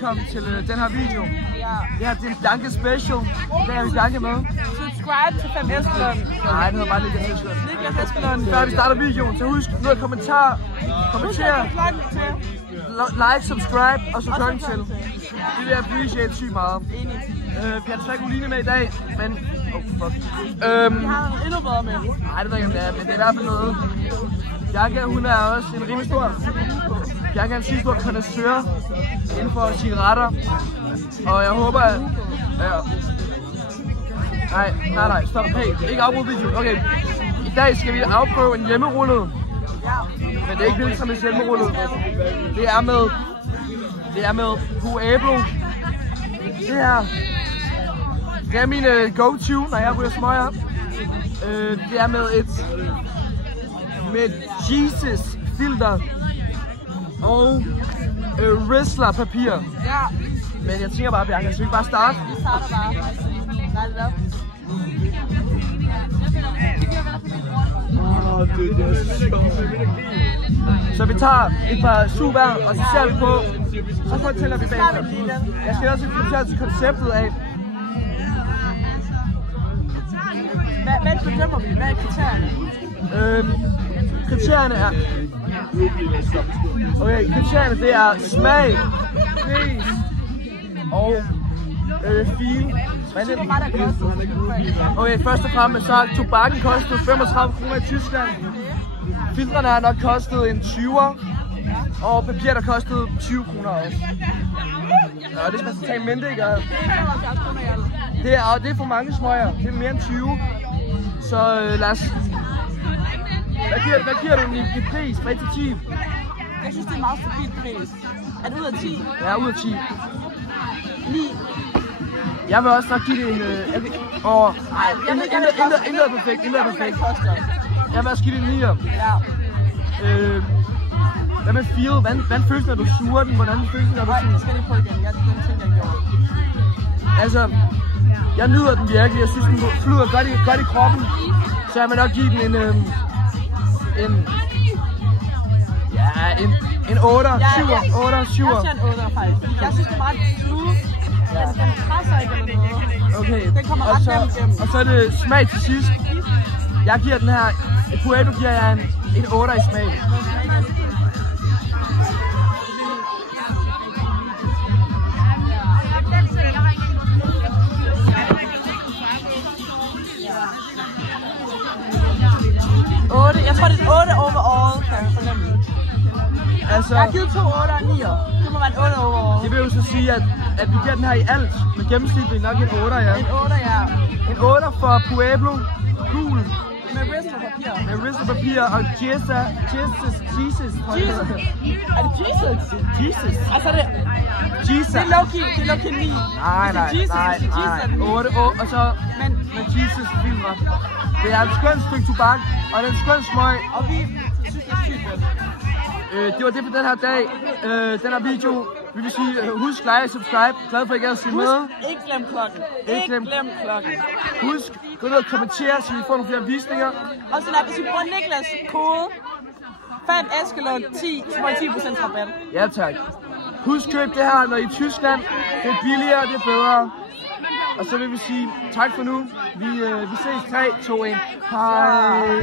velkommen til den her video. Det her det er en Bjarke special. Der er vi Bjarke med. Subscribe til 5 Eskelund. Nej, den hedder bare Niklas Eskelund. Niklas Eskelund. Før vi starter videoen, så husk nu at kommentere, like, subscribe og så klokken til. Det vil jeg appreciate sygt meget. Vi har desværre ikke Oline med i dag, men... fuck. Vi har endnu bedre med. Nej, det ved jeg ikke om det er, men det er i hvert fald noget. Bjarke, hun er også en rimelig stor... Bjarke er en sygt stor connoisseur inden for cigaretter. Og jeg håber, at... Nej, stop. Hey, ikke afbrud videoen. Okay, i dag skal vi afprøve en hjemmerullet. Men det er ikke vildt som en hjemmerullet. Det er med Pueblo. Det her. Det er min go-to, når jeg ryger smøger. Det er med Jesus filter og Rizzler papir. Men jeg tænker bare, Bjarke, skal vi ikke bare starte? Vi starter bare. Nej, det op. Så vi tager et par sug hver, og så ser vi på, så fortæller vi bagefter. Jeg skal også fortælle til konceptet af. Hvad bedømmer vi? Hvad er kriterierne? Kriterierne er... Okay, kriterierne det er smag, pris og feel. Okay, først og fremmest så har tobakken kostet 35 kroner i Tyskland. Filtrene har nok kostet en 20'er. Og papir der kostede 20 kroner også. Ja, det skal man tage i mente, ikke? Det er for mange smøger. Det er mere end 20. Så lad os... Hvad giver du i pris? 3-10? Jeg synes, det er en meget stabil pris. Er det ud af 10? Ja, ud af 10. 9. Jeg vil også nok give det en... Intet er perfekt, intet er perfekt. Jeg vil også give det en 9'er. Ja. Hvad med feel? Hvordan føles når du suger den? Hvordan føles den, når du suger? Det skal lige prøve igen. Jeg tænker, jeg gjorde. Altså, jeg nyder den virkelig. Jeg synes, den flyder godt i kroppen. Så jeg vil nok give den en 8'er, 7'er, 8'er, 7'er. Jeg siger en 8'er faktisk. Jeg synes, det er meget smooth. Den krasser ikke eller noget. Okay, den kommer ret nemt igennem. Og så er det smag til sidst. Jeg giver den her, Pueblo giver jeg en 8'er i smag. Jeg tror, det er 8 overall, kan jeg fornemme. Altså, jeg har givet 2 8'er og 9'er. Det må være en 8 overall. Det vil jo så sige, at vi giver den her i alt. Men gennemsnitligt nok en 8'er, ja. En 8'er, ja. En 8'er for Pueblo. Gul. Med Rizzler papir. Med Rizzler papir og Jesus. Er det Jesus? Jesus. Altså det... Jesus. Det er low-key 9. Nej. 8 og så med Jesus filmer. Det er et skønt stykke tobak, og det er en skøn smøg. Og vi synes, det er sygt fedt. Det var det for den her dag. Den her video. Vi vil sige, husk like og subscribe. Glad for, at I gad at se med. Ikke glem klokken. Ikke glem klokken. Husk, gå ned og kommentere, så vi får nogle flere visninger. Og så hvis I bruger Niklas kode 5 Eskelund 10, så får I 10% rabat. Ja tak. Husk køb det her, når I er i Tyskland. Det er billigere, det er bedre. Og så vil vi sige tak for nu. Vi ses 3, 2, 1. Hej.